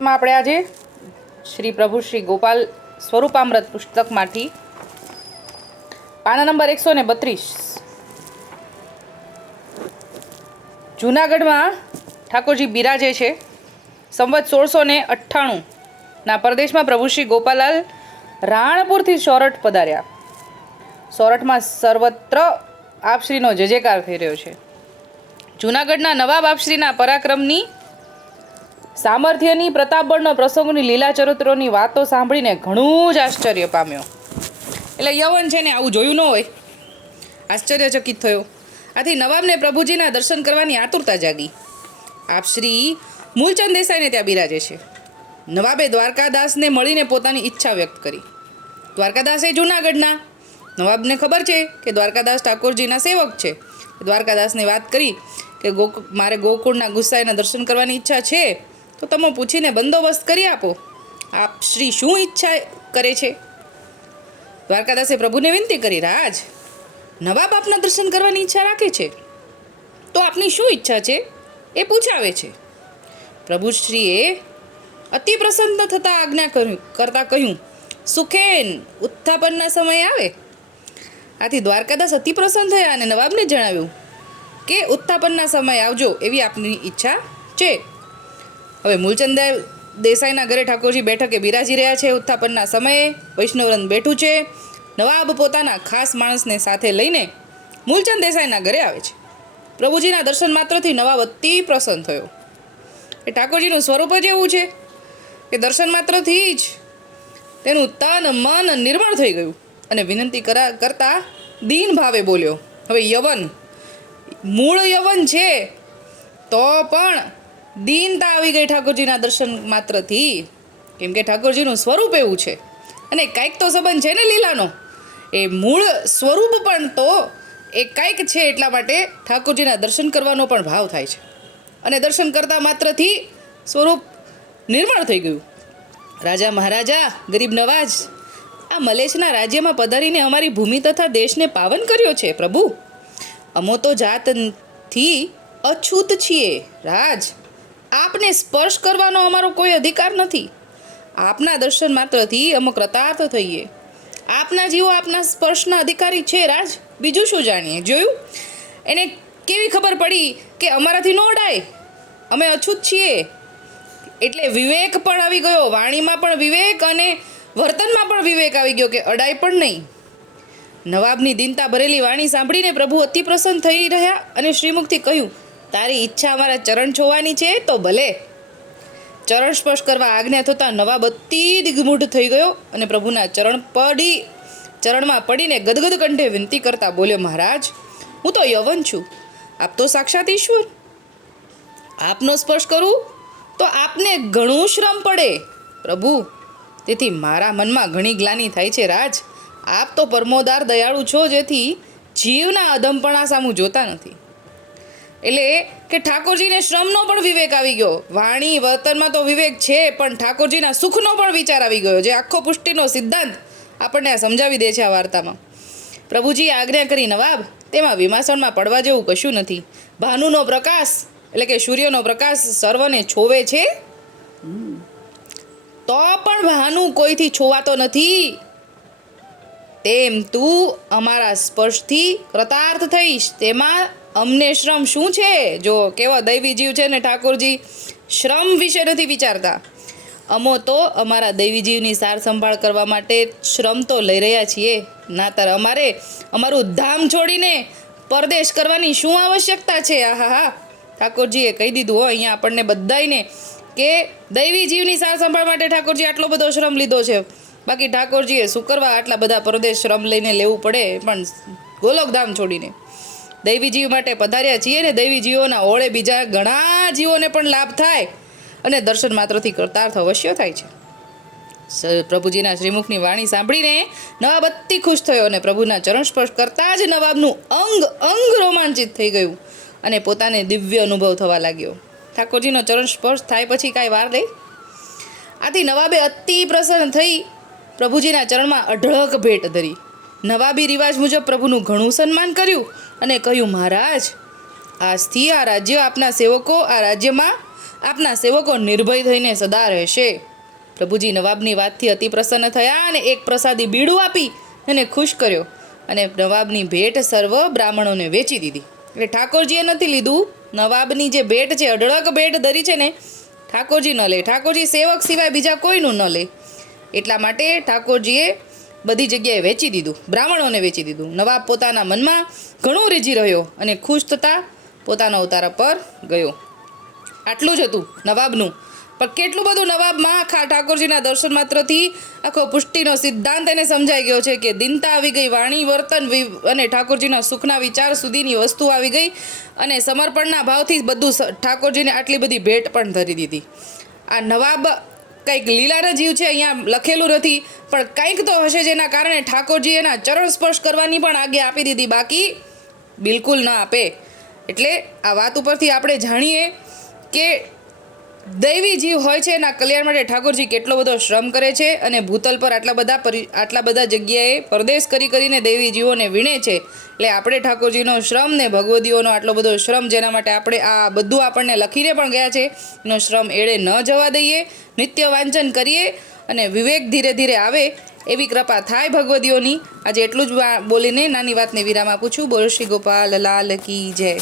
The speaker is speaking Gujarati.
આપણે આજે શ્રી પ્રભુ શ્રી ગોપાલ સ્વરૂપામૃત પુસ્તકમાંથી પાના નંબર એકસો ને બત્રીસ. જૂનાગઢમાં ઠાકોરજી બિરાજે છે. સંવત સોળસો ને અઠ્ઠાણુંના પ્રદેશમાં પરદેશમાં પ્રભુ શ્રી ગોપાલાલ રાણપુરથી સોરઠ પધાર્યા. સોરઠમાં સર્વત્ર આપશ્રીનો જજેકાર થઈ રહ્યો છે. જૂનાગઢના નવાબ આપશ્રીના પરાક્રમની સામર્થ્યની, પ્રતાપબળનો પ્રસંગોની લીલા ચરિત્રોની વાતો સાંભળીને ઘણું જ આશ્ચર્ય પામ્યો. એટલે યવન છે ને, આવું જોયું ન હોય. આશ્ચર્યચકિત થયો. આથી નવાબને પ્રભુજીના દર્શન કરવાની આતુરતા જાગી. આપ શ્રી મૂલચંદ દેસાઈને ત્યાં બિરાજે છે. નવાબે દ્વારકાદાસને મળીને પોતાની ઈચ્છા વ્યક્ત કરી. દ્વારકાદાસ એ જૂનાગઢના. નવાબને ખબર છે કે દ્વારકાદાસ ઠાકોરજીના સેવક છે. દ્વારકાદાસને વાત કરી કે ગોકુ, મારે ગોકુળના ગુસ્સાઈના દર્શન કરવાની ઈચ્છા છે. તો તમે પૂછીને બંદોબસ્ત કરી આપો. આપ શ્રી શું ઈચ્છા કરે છે? દ્વારકાદાસે પ્રભુને વિનંતી કરી, રાજ નવાબ આપના દર્શન કરવાની ઈચ્છા રાખે છે? તો આપની શું ઈચ્છા છે? એ પૂછાવે છે. પ્રભુશ્રીએ અતિ પ્રસન્ન થતાં આજ્ઞા કર્યું, કરતાં કહ્યું, સુખેન, ઉત્થાપનના સમય આવે. આથી દ્વારકાદાસ અતિ પ્રસન્ન થયા અને નવાબને જણાવ્યું કે, ઉત્થાપનના સમય આવજો એવી આપની ઈચ્છા છે. હવે મૂલચંદ દેસાઈના ઘરે ઠાકોરજી બેઠકે બિરાજી રહ્યા છે. ઉત્થાપનના સમયે વૈષ્ણવરંદ બેઠું છે. નવાબ પોતાના ખાસ માણસને સાથે લઈને મૂલચંદ દેસાઈના ઘરે આવે છે. પ્રભુજીના દર્શન માત્રથી નવાબ અતિ પ્રસન્ન થયો. એ ઠાકોરજીનું સ્વરૂપ જ એવું છે કે દર્શન માત્રથી જ તેનું તન, મન નિર્મળ થઈ ગયું અને વિનંતી કરા, કરતા દીન ભાવે બોલ્યો. હવે યવન, મૂળ યવન છે તો પણ દીનતા આવી ગઈ ઠાકોરજીના દર્શન માત્રથી. કેમ કે ઠાકોરજીનું સ્વરૂપ એવું છે. અને કાંઈક તો સંબંધ છે ને લીલાનો. એ મૂળ સ્વરૂપ પણ તો એ કાંઈક છે એટલા માટે ઠાકોરજીના દર્શન કરવાનો પણ ભાવ થાય છે. અને દર્શન કરતા માત્રથી સ્વરૂપ નિર્માણ થઈ ગયું. રાજા મહારાજા, ગરીબ નવાજ, આ મલેશના રાજ્યમાં પધારીને અમારી ભૂમિ તથા દેશને પાવન કર્યો છે પ્રભુ. અમો તો જાતથી અછૂત છીએ. રાજ આપને સ્પર્શ કરવાનો અમારો કોઈ અધિકાર નથી. આપના દર્શન માત્રથી અમે કૃતાર્થ થઈએ. આપના જીવો આપના સ્પર્શના અધિકારી છે, રાજ. બીજું શું જાણીએ? જોયું? એને કેવી ખબર પડી કે અમારાથી ન અડાય અમે અછૂત છીએ. એટલે વિવેક પણ આવી ગયો, વાણીમાં પણ વિવેક અને વર્તનમાં પણ વિવેક આવી ગયો કે અડાય પણ નહીં. નવાબની દિનતા ભરેલી વાણી સાંભળીને પ્રભુ અતિ પ્રસન્ન થઈ રહ્યા અને શ્રીમુખથી કહ્યું તારી ઈચ્છા અમારા ચરણ છોવાની છે, તો ભલે. ચરણ સ્પર્શ કરવા આજ્ઞા થતાં નવાબ અતિ દિગ્મૂઢ થઈ ગયો અને પ્રભુના ચરણ પડી, ચરણમાં પડીને ગદગદ કંઠે વિનંતી કરતા બોલ્યો, મહારાજ, હું તો યવન છું. આપ તો સાક્ષાત ઈશ્વર. આપનો સ્પર્શ કરું તો આપને ઘણું શ્રમ પડે. પ્રભુ, તેથી મારા મનમાં ઘણી ગ્લાની થાય છે, રાજ. આપ તો પરમોદાર દયાળુ છો, જેથી જીવના અધમપણા સામું જોતા નથી. એટલે કે ઠાકોરજીને શ્રમનો પણ વિવેક આવી ગયો. વાણી, વર્તનમાં તો વિવેક છે, પણ ઠાકોરજીના સુખનો પણ વિચાર આવી ગયો. જે આખો પુષ્ટિનો સિદ્ધાંત આપણને આ સમજાવી દે છે આ વાર્તામાં. પ્રભુજીએ આજ્ઞા કરી, નવાબ, તેમાં વિમાસણમાં પડવા જેવું કશું નથી. ભાનુનો પ્રકાશ, એટલે કે સૂર્યનો પ્રકાશ સર્વને છોવે છે. તો પણ ભાનુ કોઈથી છોવાતો નથી. તેમ તું અમારા સ્પર્શથી કૃતાર્થ થઈશ. તેમાં અમને શ્રમ શું છે? જો કેવા દૈવી જીવ છે ને ઠાકોરજી, શ્રમ વિશે નથી વિચારતા. અમો તો અમારા દૈવી જીવની સાર સંભાળ કરવા માટે શ્રમ તો લઈ રહ્યા છીએ. નાતર અમારે અમારું ધામ છોડીને પરદેશ કરવાની શું આવશ્યકતા છે? આહા હા. ઠાકોરજીએ કહી દીધું હો અહીંયા આપણને બધાને કે દૈવી જીવની સાર સંભાળ માટે ઠાકોરજી આટલો બધો શ્રમ લીધો છે. બાકી ઠાકોરજીએ શું કરવા? આટલા બધા પરદેશ શ્રમ લઈને લેવું પડે. પણ ગોલોકધામ છોડીને. દૈવી જીવ માટે પધાર્યા છીએ ને દૈવી જીવોના ઓળે બીજા ઘણા જીવોને પણ લાભ થાય અને દર્શન માત્રથી કરતાર્થ અવશ્ય થાય છે. પ્રભુજીના શ્રીમુખની વાણી સાંભળીને નવાબ અતિ ખુશ થયો અને પ્રભુના ચરણ સ્પર્શ કરતાં જ નવાબનું અંગ અંગ રોમાંચિત થઈ ગયું અને પોતાને દિવ્ય અનુભવ થવા લાગ્યો. ઠાકોરજીનો ચરણ સ્પર્શ થાય પછી કાંઈ વાર લઈ આથી નવાબે અતિ પ્રસન્ન થઈ પ્રભુજીના ચરણમાં અઢળક ભેટ ધરી. નવાબી રિવાજ મુજબ પ્રભુનું ઘણું સન્માન કર્યું અને કહ્યું, મહારાજ, આજથી આ રાજ્ય આપના સેવકો, આ રાજ્યમાં આપના સેવકો નિર્ભય થઈને સદા રહેશે. પ્રભુજી નવાબની વાતથી અતિ પ્રસન્ન થયા અને એક પ્રસાદી બીડું આપી અને ખુશ કર્યો અને નવાબની ભેટ સર્વ બ્રાહ્મણોને વેચી દીધી. એટલે ઠાકોરજીએ નથી લીધું, નવાબની જે ભેટ છે, અઢળક ભેટ ધરી છે ને, ઠાકોરજી ન લે. ઠાકોરજી સેવક સિવાય બીજા કોઈનું ન લે. એટલા માટે ઠાકોરજીએ બધી જગ્યાએ વેચી દીધું, બ્રાહ્મણોને વેચી દીધું. નવાબ પોતાના મનમાં ઘણું રીઝી રહ્યો અને ખુશ થતાં પોતાના ઉતારા પર ગયો. આટલું જ હતું નવાબનું. પણ કેટલું બધું નવાબમાં ખા ઠાકોરજીના દર્શન માત્રથી આખો પુષ્ટિનો સિદ્ધાંત એને સમજાઈ ગયો છે કે દિનતા આવી ગઈ, વાણી, વર્તન અને ઠાકોરજીના સુખના વિચાર સુધીની વસ્તુ આવી ગઈ અને સમર્પણના ભાવથી બધું ઠાકોરજીને આટલી બધી ભેટ પણ ધરી દીધી. આ નવાબ કંઈક લીલાના જીવ છે અહીંયા લખેલું નથી, પણ કંઈક તો હશે જેના કારણે ઠાકોરજી એના ચરણ સ્પર્શ કરવાની પણ આજ્ઞા આપી દીધી. બાકી બિલકુલ ન આપે. એટલે આ વાત ઉપરથી આપણે જાણીએ કે દૈવી જીવ હોય છે એના કલ્યાણ માટે ઠાકોરજી કેટલો બધો શ્રમ કરે છે અને ભૂતલ પર આટલા બધા આટલા બધા જગ્યાએ પરદેશ કરી કરીને દૈવી જીવોને વીણે છે. એટલે આપણે ઠાકોરજીનો શ્રમ ને ભગવદીઓનો આટલો બધો શ્રમ જેના માટે આપણે આ બધું આપણને લખીને પણ ગયા છે, એનો શ્રમ એળે ન જવા દઈએ. નિત્ય વાંચન કરીએ અને વિવેક ધીરે ધીરે આવે એવી કૃપા થાય ભગવદીઓની. આજે એટલું જ બોલીને નાની વાતને વિરામ આપું છું. બોલ શ્રી ગોપાલ લાલ કી જય.